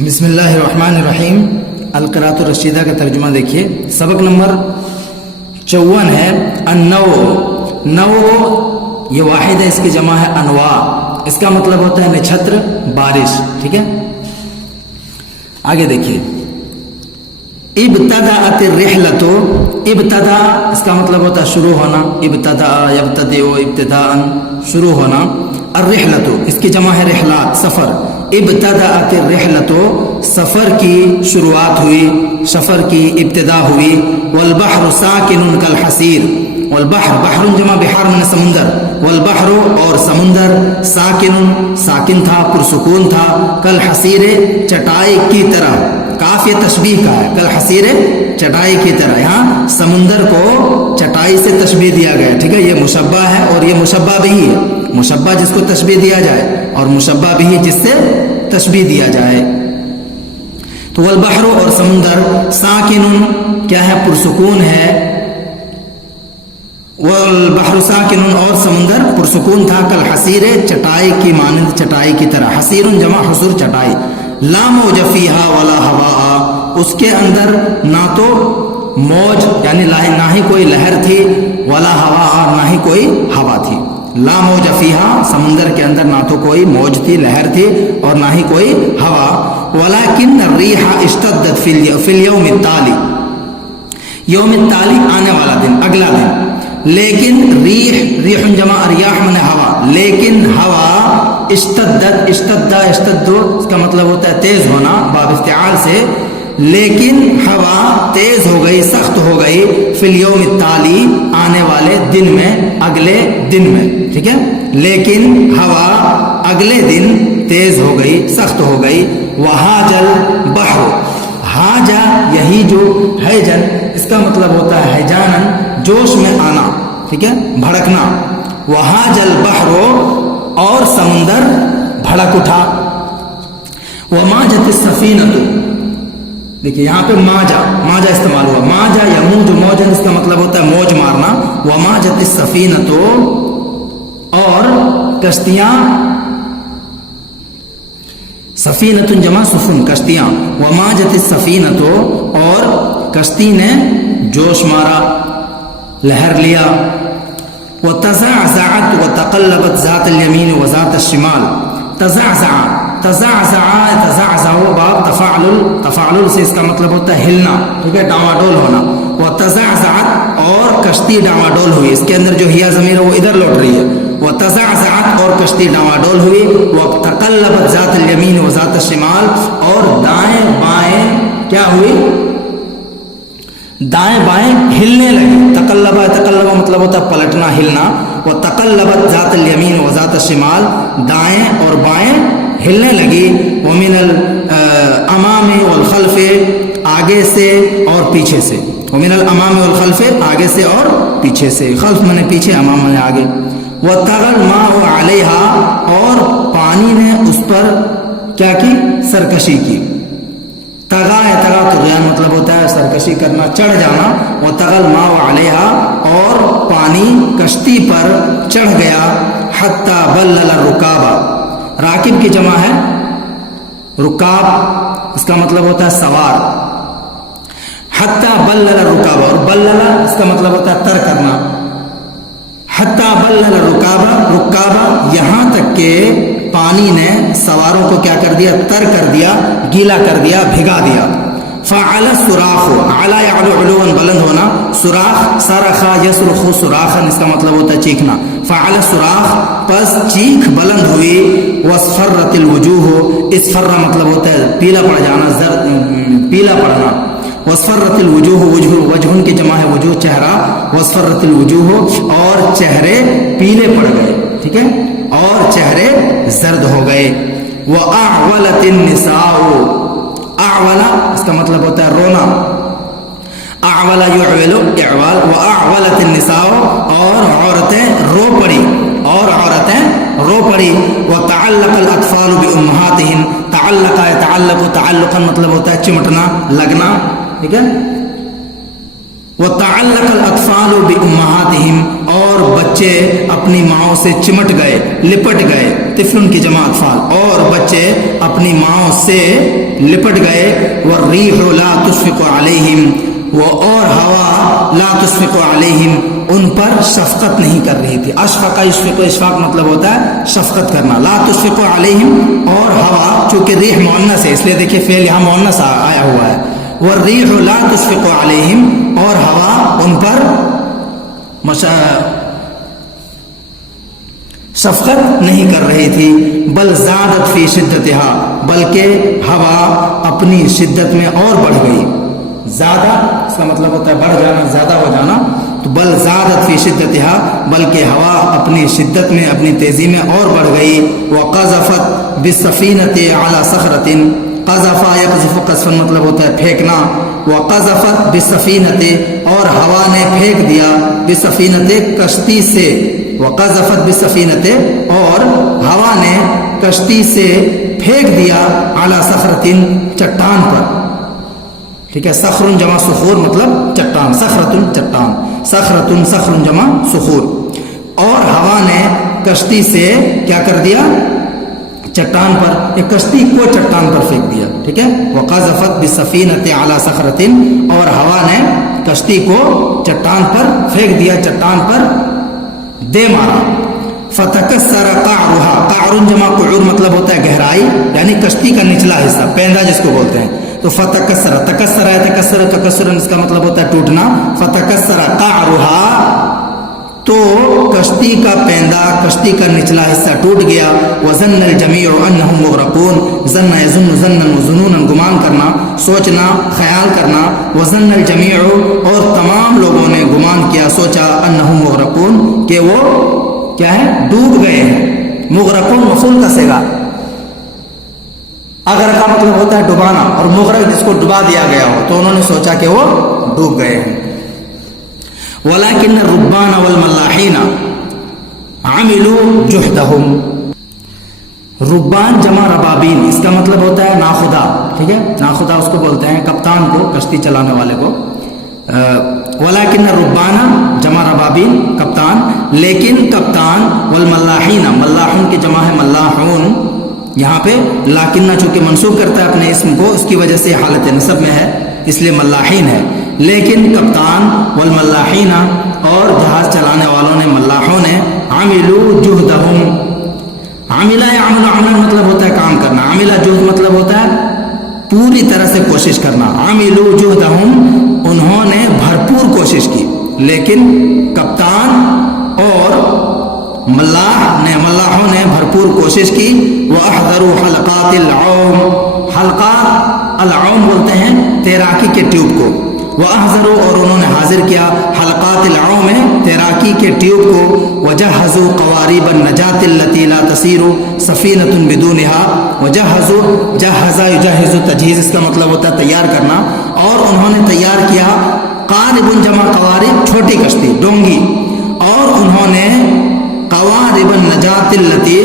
بسم اللہ الرحمن الرحیم۔ القراءۃ الرشیدہ کا ترجمہ دیکھیے۔ سبق نمبر 54 ہے النو۔ نو یہ واحد ہے، اس کی جمع ہے انواع، اس کا مطلب ہوتا ہے نچھتر، بارش۔ ٹھیک ہے، آگے دیکھیے۔ ابتدأت الرحلۃ، ابتدا اس کا مطلب ہوتا ہے شروع ہونا، ابتداء یبتدئ ابتداء شروع ہونا۔ الرحلۃ اس کی جمع ہے رحلات، سفر۔ ابتدأت الرحلۃ سفر کی شروعات ہوئی، سفر کی ابتدا ہوئی۔ والبحر ساکن کالحصیر، والبحر بحر جمع بحار من سمندر، والبحر اور سمندر ساکن ساکن تھا، پرسکون تھا، کالحصیر چٹائی کی طرح۔ کافی تشبیہ کا ہے، کالحصیر چٹائی کی طرح، یہاں سمندر کو چٹائی سے تشبیہ دیا گیا۔ ٹھیک ہے، یہ مشبہ ہے اور یہ مشبہ بھی ہے، مشبہ جس کو تشبیہ دیا جائے اور مشبہ بھی جس سے تشبیہ دیا جائے۔ تو والبحر اور سمندر ساکن کیا ہے، پرسکون ہے۔ والبحر ساکن اور سمندر پرسکون تھا، کالحصیر چٹائی کی مانند، چٹائی کی طرح۔ حصیر جمع حصور چٹائی۔ لا موج فیہا ولا ہوا، اس کے اندر نہ تو موج یعنی نہ ہی کوئی لہر تھی، ولا ہوا اور نہ ہی کوئی ہوا تھی۔ لا موج فیہا سمندر کے اندر نہ تو کوئی موج تھی، لہر تھی، اور نہ ہی کوئی ہوا۔ ولکن الریح اشتدت فی الیوم التالی، یوم التالی آنے والا دن، اگلا دن۔ لیکن ریح جمع ریاح من ہوا، لیکن ہوا اشتدت، اشتد اس کا مطلب ہوتا ہے تیز ہونا، باب افتعال سے۔ لیکن ہوا تیز ہو گئی، سخت ہو گئی، فی الیوم التالی آنے والے دن میں، اگلے دن میں۔ ٹھیک ہے، لیکن ہوا اگلے دن تیز ہو گئی، سخت ہو گئی۔ وہاج البحر، ہاجا یہی جو ہیجن، اس کا مطلب ہوتا ہے ہیجانن، جوش میں آنا، ٹھیک ہے، بھڑکنا۔ وہاج البحر اور سمندر بھڑک اٹھا۔ وماجت السفینۃ، دیکھیے یہاں پہ ماجا استعمال ہوا، ماجا یموج موجن، اس کا مطلب ہوتا ہے موج مارنا۔ وماجت السفینۃ اور کشتیاں، سفینۃ جمع سفن کشتیاں۔ وماجت السفینۃ اور کشتی نے جوش مارا، لہر لیا۔ وتزعزعت وتقلبت ذات الیمین وذات الشمال، تزعزع باب تفاعل سے اس کا مطلب ہوتا ہے ہلنا، ٹھیک ہے، ڈاواڈول ہونا۔ وتزعزعت اور کشتی ڈاواڈول ہوئی، اس کے اندر جو ہیا ضمیر ہے وہ ادھر لوٹ رہی ہے۔ وتزعزعت اور کشتی ڈاواڈول ہوئی۔ وتقلبت ذات الیمین وذات الشمال اور دائیں بائیں کیا ہوئی، دائیں بائیں ہلنے لگی۔ تقلبہ مطلب ہوتا ہے پلٹنا، ہلنا۔ وتقلبت ذات الیمین وذات الشمال، دائیں اور بائیں ہلنے لگی۔ ومن الامام والخلف، آگے سے اور پیچھے سے۔ ومن الامام والخلف، آگے سے اور پیچھے سے، خلف منے پیچھے، امام منے آگے۔ وطغى الماء علیہا، اور پانی نے اس پر کیا کی، سرکشی کی۔ تغا طغیان مطلب ہوتا ہے سرکشی کرنا، چڑھ جانا۔ وطغى الماء علیہا، اور پانی کشتی پر چڑھ گیا۔ حتی بلل الرکاب، راکب کی جمع ہے رکاب، اس کا مطلب ہوتا ہے سوار۔ حتی بلل الرکاب، اور بلل اس کا مطلب ہوتا ہے تر کرنا۔ حتی بلل رکاب، یہاں تک کہ پانی نے سواروں کو کیا کر دیا، تر کر دیا، گیلا کر دیا، بھگا دیا۔ فعل الصراخ، علی یعلو علوا بلند ہونا، صراخ صرخ یصرخ صراخا، اس کا مطلب ہوتا ہے چیخنا۔ فعل الصراخ، پس چیخ بلند ہوئی۔ واصفرت الوجوہ، اصفر مطلب ہوتا ہے پیلا پڑ جانا، پیلا پڑنا۔ واصفرت الوجوہ، وجہ کی جمع ہے وجوہ چہرہ۔ واصفرت الوجوہ، اور چہرے پیلے پڑ گئے، ٹھیک ہے، اور چہرے زرد ہو گئے۔ وَأَعْوَلَتِ النِّسَاءُ، اعولا اس کا مطلب ہوتا ہے رونا، اعولا یعول اعوال۔ وَأَعْوَلَتِ النِّسَاءُ، اور عورتیں رو پڑی، اور عورتیں رو پڑی۔ وَتَعَلَّقَ الْأَطْفَالُ بِأُمَّهَاتِهِمْ، تعلق تعلق تعلقا مطلب ہوتا ہے چمٹنا، لگنا، ٹھیک ہے۔ وَتَعَلَّقَ الْأَطْفَالُ بِأُمَّهَاتِهِمْ اور بچے اپنی ماؤں سے چمٹ گئے، لپٹ گئے، طفل کی جمع اطفال، اور بچے اپنی ماؤں سے لپٹ گئے. وَالرِّيحُ لَا تُشْفِقُ عَلَيْهِمْ اور ہوا لا تشفق علیہم ان پر شفقت نہیں کر رہی تھی. اشفق یشفق، اشفاق مطلب ہوتا ہے شفقت کرنا. لا تشفق علیہم اور ہوا، چونکہ ریح مؤنث ہے اس لیے دیکھیے فعل یہاں مؤنث آیا ہوا ہے. والریح لا تشفق علیہم اور ہوا ان پر شفقت نہیں کر رہی تھی. بل زادت فی شدتها بلکہ ہوا اپنی شدت میں اور بڑھ گئی. زیادہ اس کا مطلب ہوتا ہے بڑھ جانا، زیادہ ہو جانا. تو بل زادت فی شدتها بلکہ ہوا اپنی شدت میں، اپنی تیزی میں اور بڑھ گئی. وقذفت بالسفینۃ علی صخرۃ قذف یقذف قذفا مطلب ہوتا ہے پھینکنا. وقذفت بالسفینۃ اور ہوا نے پھینک دیا، بالسفینۃ کشتی سے. وقذفت بالسفینۃ اور ہوا نے کشتی سے پھینک دیا، علی صخرۃ چٹان پر. ٹھیک ہے، صخر جمع صخور مطلب چٹان، صخرۃ چٹان، صخر جمع صخور. اور ہوا نے کشتی سے کیا کر دیا؟ چٹان پر، ایک کشتی کو چٹان پر پھینک دیا. ٹھیک ہے، وقذفت بالسفینۃ علی صخرۃ اور ہوا نے کشتی کو چٹان پر پھینک دیا، چٹان پر دے مارا. فتکسر قعرها، قعر جمع قعور مطلب ہوتا ہے گہرائی، یعنی کشتی کا نچلا حصہ، پیندہ جس کو بولتے ہیں. تو فتکسر، تکسر ہے، تکسر اس کا مطلب ہوتا ہے ٹوٹنا. فتکسر قعرها تو کشتی کا پیندہ، کشتی کا نچلا حصہ ٹوٹ گیا. وظن الجمیع انہم مغرقون، ظن یظن ظنا وظنونا گمان کرنا، سوچنا، خیال کرنا. وظن الجمیع اور تمام لوگوں نے گمان کیا، سوچا، انہم مغرقون کہ وہ کیا ہے؟ ڈوب گئے ہیں. مغرقون مفعول کا صیغہ. اگر کا مطلب ہوتا ہے ڈبانا، اور مغرق جس کو ڈبا دیا گیا ہو، تو انہوں نے سوچا کہ وہ ڈوب گئے ہیں. وَلَكِنَّ الرُّبَّانَ وَالْمَلَّاحِينَ عَمِلُوا جُهْدَهُمْ. ربان جمع ربابین، اس کا مطلب ہوتا ہے ناخدا. ٹھیک ہے، ناخدا اس کو بولتے ہیں کپتان کو، کشتی چلانے والے کو. وَلَكِنَّ الرُّبَّانَ جمع ربابین کپتان، لیکن کپتان. والملاحین، ملاحون کی جمع ہے ملاحون. یہاں پہ لاکنہ چونکہ منسوب کرتا ہے اپنے اسم کو، اس کی وجہ سے حالت نصب میں ہے، اس لیے ملاحین ہے. لیکن کپتان والملاحین اور جہاز چلانے والوں نے، ملاحوں نے، عملوا جہدہم. عملہ یعمل عمل مطلب ہوتا ہے کام کرنا، عملہ جہد مطلب ہوتا ہے پوری طرح سے کوشش کرنا. عملوا جہدہم انہوں نے بھرپور کوشش کی. لیکن کپتان اور ملاحوں نے بھرپور کوشش کی. وَأَحْضَرُوا حَلَقَاتِ الْعَوْمِ، حلقات العوم بولتے ہیں تیراکی کے ٹیوب کو. وَأَحْضَرُوا اور انہوں نے حاضر کیا، حلقات العوم تیراکی کے ٹیوب کو. وَجَهَّزُوا قَوَارِبَ النَّجَاةِ الَّتِي لَا تَسِيرُ سَفِينَةٌ بِدُونِهَا. وَجَهَّزُوا جَهَّزَ يُجَهِّزُ تجہیز، اس کا مطلب ہوتا ہے تیار کرنا. اور انہوں نے تیار کیا قارب جمع قوارب چھوٹی کشتی، ڈونگی. اور انہوں نے قوارب النجاة الَّتِي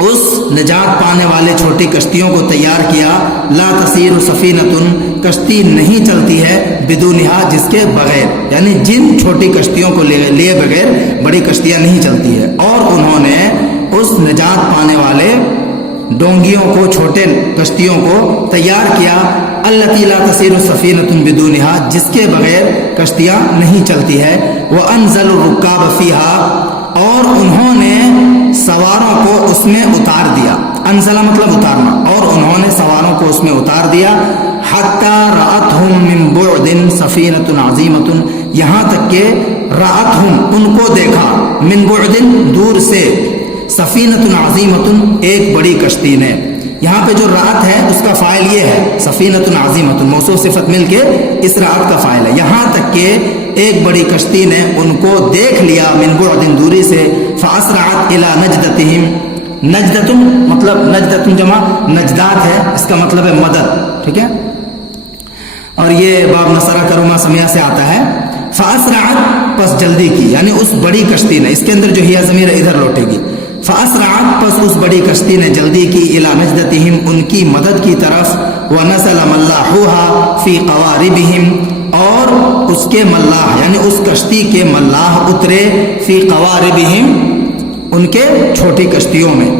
اس نجات پانے والے چھوٹی کشتیوں کو تیار کیا. لا تسیر سفینۃ کشتی نہیں چلتی ہے، بدونہا جس کے بغیر، یعنی جن چھوٹی کشتیوں کو لیے بغیر بڑی کشتیاں نہیں چلتی ہے. اور انہوں نے اس نجات پانے والے ڈونگیوں کو، چھوٹے کشتیوں کو تیار کیا. التی لا تسیر سفینۃ بدونہا جس کے بغیر کشتیاں نہیں چلتی ہے. وانزل الرکاب فیہا اور انہوں نے سواروں کو اس میں اتار دیا. انزلہ مطلب اتارنا، اور انہوں نے سواروں کو اس میں اتار دیا. حتی رأتہم من بعد سفینۃ عظیمۃ یہاں تک کہ رأتہم ان کو دیکھا، من بعد دور سے، سفینۃ عظیمۃ ایک بڑی کشتی نے. یہاں پہ جو رأت ہے اس کا فاعل یہ ہے سفینۃ عظیمۃ، موصوف صفت مل کے اس رأت کا فاعل ہے. یہاں تک کہ ایک بڑی کشتی نے ان کو دیکھ لیا، من بعد دوری سے. فاسرعت الی نجدتہم، نجدۃ مطلب نجدۃ جمع نجدات ہے، اس کا مطلب ہے مدد. ٹھیک ہے، اور یہ باب نصر کرما سمیہ سے آتا ہے. فاسرعت پس جلدی کی، یعنی اس بڑی کشتی نے، اس کے اندر جو ہی ضمیر ادھر لوٹے گی. فاسرعت پس اس بڑی کشتی نے جلدی کی، الی نجدتہم ان کی مدد کی طرف. ونزل ملاحوها فی قواربہم، اور اس کے ملاح یعنی اس کشتی کے ملاح اترے فی قواربہم ان کے چھوٹی کشتیوں میں،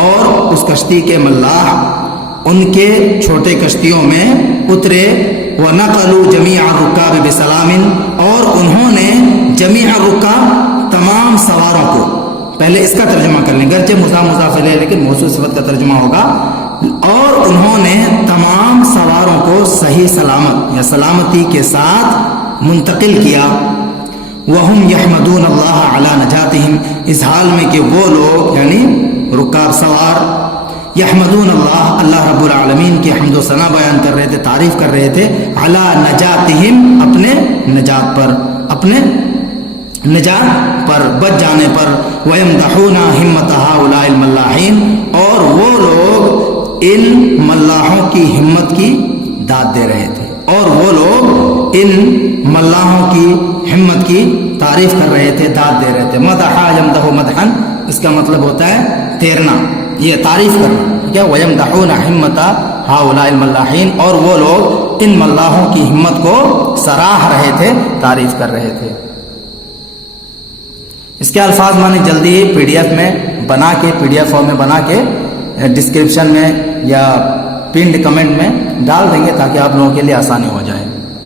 اور اس کشتی کے ملاح ان کے چھوٹے کشتیوں میں اترے۔ وَنَقَلُوا جَمِيعَ الرُّكَّابِ بِسَلَامٍ، اور انہوں نے جمیع الرُّكَّابِ تمام سواروں کو، پہلے اس کا ترجمہ کر لیں گرچہ مضاف ہے لیکن موصول صفت کا ترجمہ ہوگا، اور انہوں نے تمام سواروں کو صحیح سلامت یا سلامتی کے ساتھ منتقل کیا۔ وَهُمْ يَحْمَدُونَ اللَّهَ عَلَى نَجَاتِهِمْ، اس حال میں کہ وہ لوگ یعنی رکاب سوار یحمدون اللہ رب العالمین کی حمد و ثنا بیان کر رہے تھے، تعریف کر رہے تھے، علی نجاتہم اپنے نجات پر، اپنے نجات پر، بچ جانے پر، وَيَمْدَحُونَ ہمت هؤلاء الملاحین، اور وہ لوگ ان ملاحوں کی ہمت کی داد دے رہے تھے، اور وہ لوگ ان ملاحوں کی ہمت کی تعریف کر رہے تھے، داد دے رہے تھے۔ مدحا یمدح مدحن، اس کا مطلب ہوتا ہے تیرنا، یہ تعریف کرنا، ٹھیک ہے۔ وَيَمْدَحُونَ ہمت هؤلاء الملاحین، اور وہ لوگ ان ملاحوں کی ہمت کو سراہ رہے تھے، تعریف کر رہے تھے۔ اس کے الفاظ میں نے جلدی پی ڈی ایف میں بنا کے، پی ڈی ایف فارم میں بنا کے ڈسکرپشن میں یا پنڈ کمنٹ میں ڈال دیں گے تاکہ آپ لوگوں کے لیے آسانی ہو جائے۔